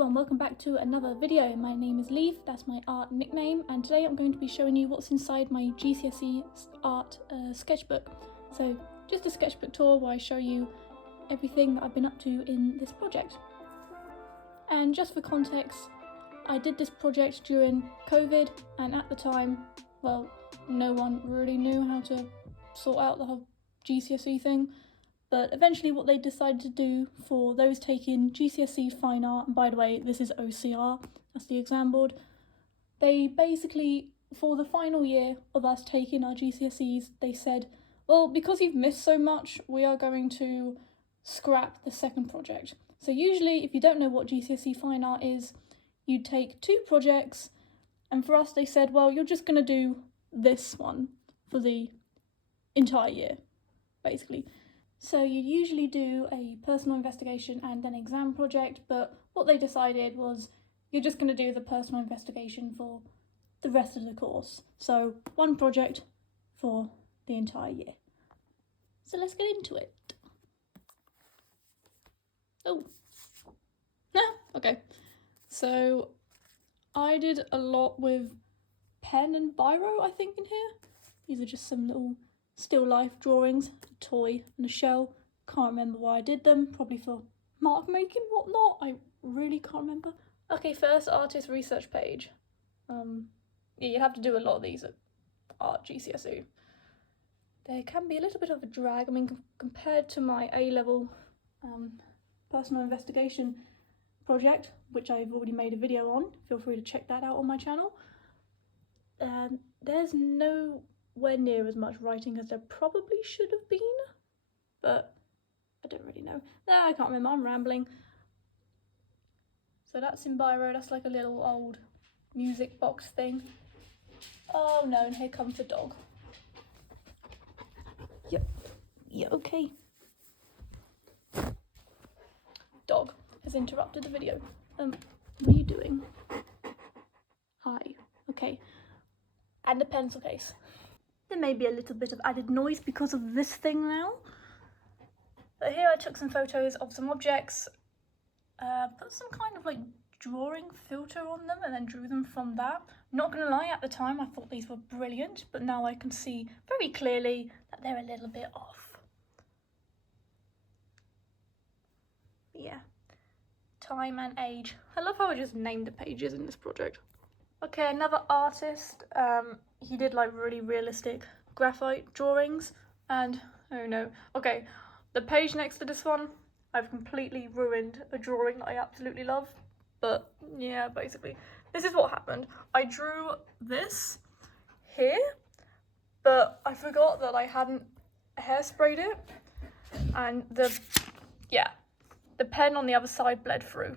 everyone, welcome back to another video. My name is Leaf, that's my art nickname, and today I'm going to be showing you what's inside my GCSE art sketchbook. So just a sketchbook tour where I show you everything that I've been up to in this project. And just for context, I did this project during COVID, and at the time, well, no one really knew how to sort out the whole GCSE thing. But eventually what they decided to do for those taking GCSE Fine Art, and by the way, this is OCR, that's the exam board, they basically, for the final year of us taking our GCSEs, they said, well, because you've missed so much, we are going to scrap the second project. So usually, if you don't know what GCSE Fine Art is, you take 2 projects, and for us they said, well, you're just going to do this one for the entire year, basically. So you'd usually do a personal investigation and an exam project, but what they decided was you're just going to do the personal investigation for the rest of the course. So 1 project for the entire year. So let's get into it. Oh, no, okay. So I did a lot with pen and biro, I think, in here. These are just some little still life drawings, a toy and a shell. Can't remember why I did them, probably for mark making, whatnot. I really can't remember. Okay, first artist research page. Yeah, you have to do a lot of these at art GCSE. There can be a little bit of a drag. I mean, compared to my A-level personal investigation project, which I've already made a video on, feel free to check that out on my channel. There's nowhere near as much writing as there probably should have been, but I don't really know. No, I can't remember, I'm rambling. So that's in biro, that's like a little old music box thing. Oh no, and here comes the dog. Yep, yeah, okay. Dog has interrupted the video. What are you doing? Hi, okay. And a pencil case. There may be a little bit of added noise because of this thing now. But here I took some photos of some objects, put some kind of like drawing filter on them and then drew them from that. Not gonna lie, at the time I thought these were brilliant, but now I can see very clearly that they're a little bit off. But yeah, time and age. I love how I just named the pages in this project. Okay, another artist, he did like really realistic graphite drawings, and oh no, okay, the page next to this one, I've completely ruined a drawing that I absolutely love, but yeah, basically, this is what happened. I drew this here, but I forgot that I hadn't hairsprayed it, and the pen on the other side bled through.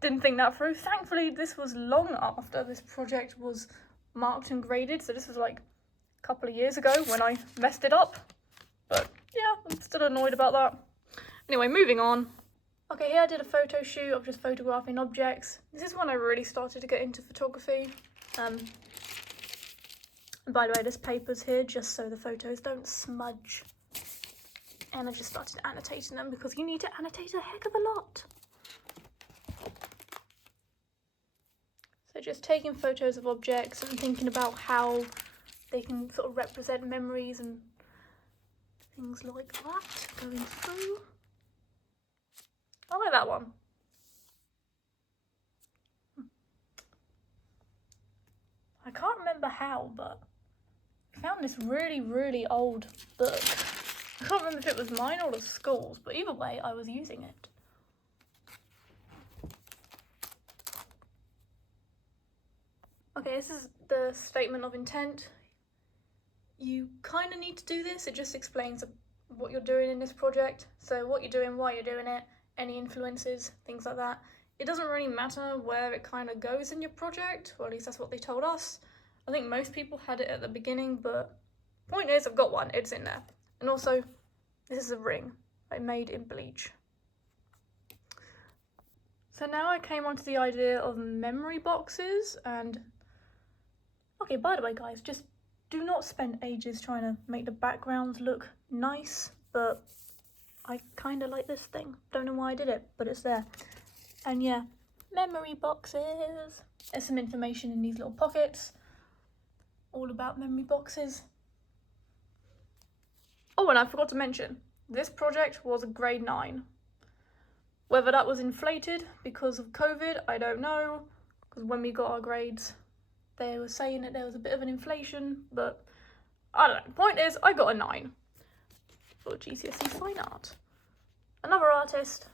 Didn't think that through. Thankfully, this was long after this project was marked and graded, so this was like a couple of years ago when I messed it up. But yeah, I'm still annoyed about that. Anyway, moving on. Okay, here I did a photo shoot of just photographing objects. This is when I really started to get into photography. And by the way, this paper's here just so the photos don't smudge. And I just started annotating them because you need to annotate a heck of a lot. So just taking photos of objects and thinking about how they can sort of represent memories and things like that, going through. I like that one. I can't remember how, but I found this really, really old book. I can't remember if it was mine or the school's, but either way, I was using it. Okay, this is the statement of intent. You kind of need to do this. It just explains what you're doing in this project. So what you're doing, why you're doing it, any influences, things like that. It doesn't really matter where it kind of goes in your project, or at least that's what they told us. I think most people had it at the beginning, but point is I've got one, it's in there. And also, this is a ring I made in bleach. So now I came onto the idea of memory boxes, and okay, by the way guys, just do not spend ages trying to make the backgrounds look nice, but I kind of like this thing. Don't know why I did it, but it's there. And yeah, memory boxes. There's some information in these little pockets, all about memory boxes. Oh, and I forgot to mention, this project was a grade 9. Whether that was inflated because of COVID, I don't know, because when we got our grades, they were saying that there was a bit of an inflation, but I don't know. Point is, I got a 9 for GCSE Fine Art. Another artist,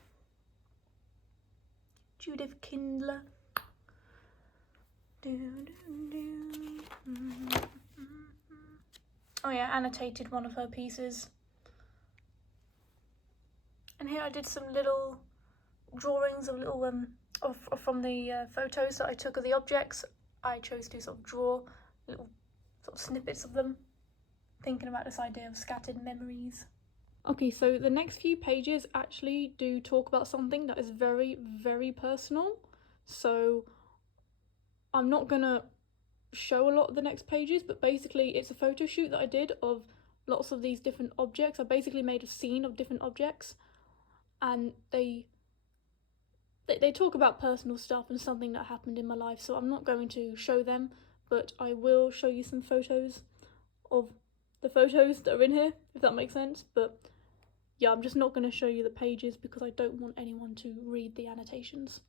Judith Kindler. Oh yeah, annotated one of her pieces. And here I did some little drawings of little from the photos that I took of the objects. I chose to sort of draw little sort of snippets of them, thinking about this idea of scattered memories. Okay, so the next few pages actually do talk about something that is very, very personal. So I'm not gonna show a lot of the next pages, but basically it's a photo shoot that I did of lots of these different objects. I basically made a scene of different objects, and they talk about personal stuff and something that happened in my life, so I'm not going to show them, but I will show you some photos of the photos that are in here, if that makes sense. But yeah, I'm just not going to show you the pages because I don't want anyone to read the annotations.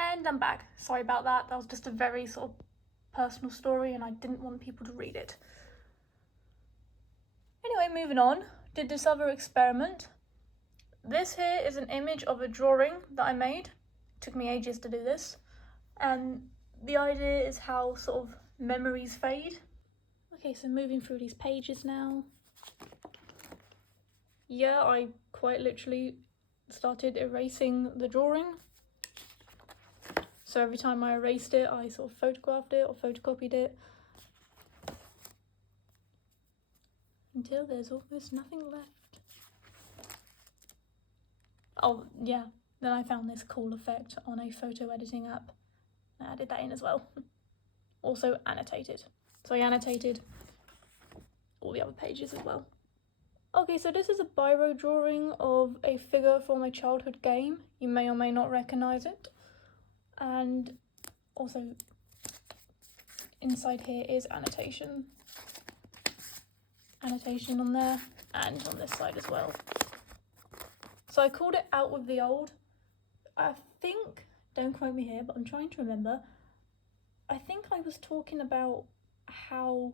And I'm back. Sorry about that. That was just a very sort of personal story and I didn't want people to read it. Anyway, moving on. Did this other experiment. This here is an image of a drawing that I made. It took me ages to do this. And the idea is how sort of memories fade. Okay, so moving through these pages now. Yeah, I quite literally started erasing the drawing. So every time I erased it, I sort of photographed it or photocopied it until there's almost nothing left. Oh yeah, then I found this cool effect on a photo editing app. I added that in as well. Also annotated. So I annotated all the other pages as well. Okay, so this is a biro drawing of a figure from a childhood game. You may or may not recognise it. And also inside here is annotation. Annotation on there and on this side as well. So I called it Out with the Old. I think, don't quote me here, but I'm trying to remember. I think I was talking about how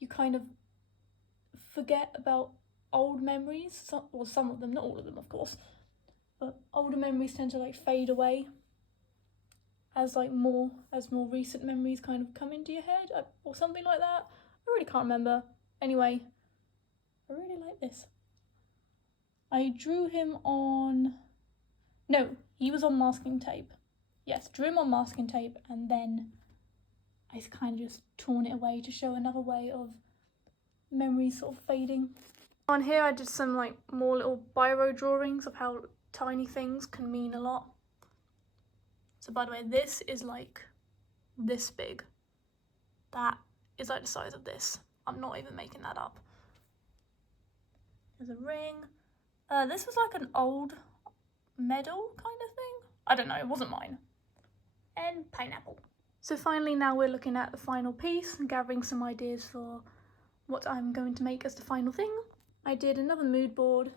you kind of forget about old memories, or some of them, not all of them of course, but older memories tend to like fade away as more recent memories kind of come into your head or something like that. I really can't remember. Anyway, I really like this. I drew him on, no, he was on masking tape. Yes, drew him on masking tape and then I kind of just torn it away to show another way of memories sort of fading. On here I did some more little biro drawings of how tiny things can mean a lot. So by the way, this is this big. That is the size of this. I'm not even making that up. There's a ring. This was an old medal kind of thing. I don't know, it wasn't mine. And pineapple. So finally now we're looking at the final piece and gathering some ideas for what I'm going to make as the final thing. I did another mood board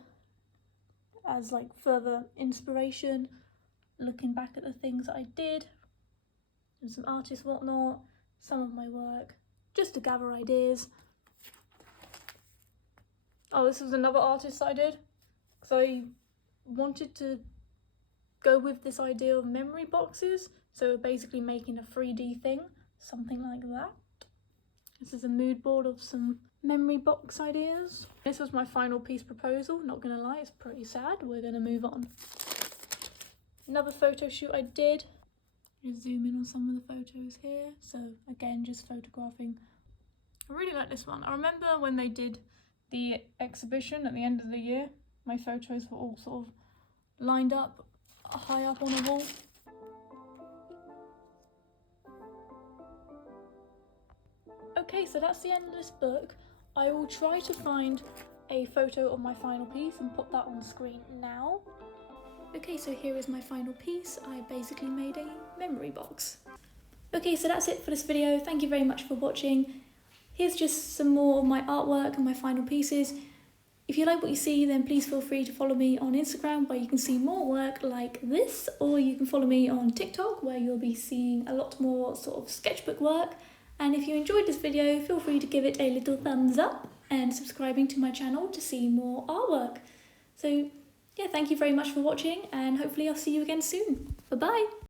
as further inspiration, looking back at the things that I did, and some artist whatnot, some of my work, just to gather ideas. Oh, this was another artist I did, because I wanted to go with this idea of memory boxes, so basically making a 3D thing, something like that. This is a mood board of some memory box ideas. This was my final piece proposal, not gonna lie, it's pretty sad. We're gonna move on. Another photo shoot I did. Just zoom in on some of the photos here. So again, just photographing. I really like this one. I remember when they did the exhibition at the end of the year. My photos were all sort of lined up high up on a wall. Okay, so that's the end of this book. I will try to find a photo of my final piece and put that on screen now. Okay, so here is my final piece. I basically made a memory box. Okay, so that's it for this video. Thank you very much for watching. Here's just some more of my artwork and my final pieces. If you like what you see, then please feel free to follow me on Instagram, where you can see more work like this, or you can follow me on TikTok, where you'll be seeing a lot more sort of sketchbook work. And if you enjoyed this video, feel free to give it a little thumbs up and subscribing to my channel to see more artwork. So yeah, thank you very much for watching, and hopefully I'll see you again soon. Bye bye!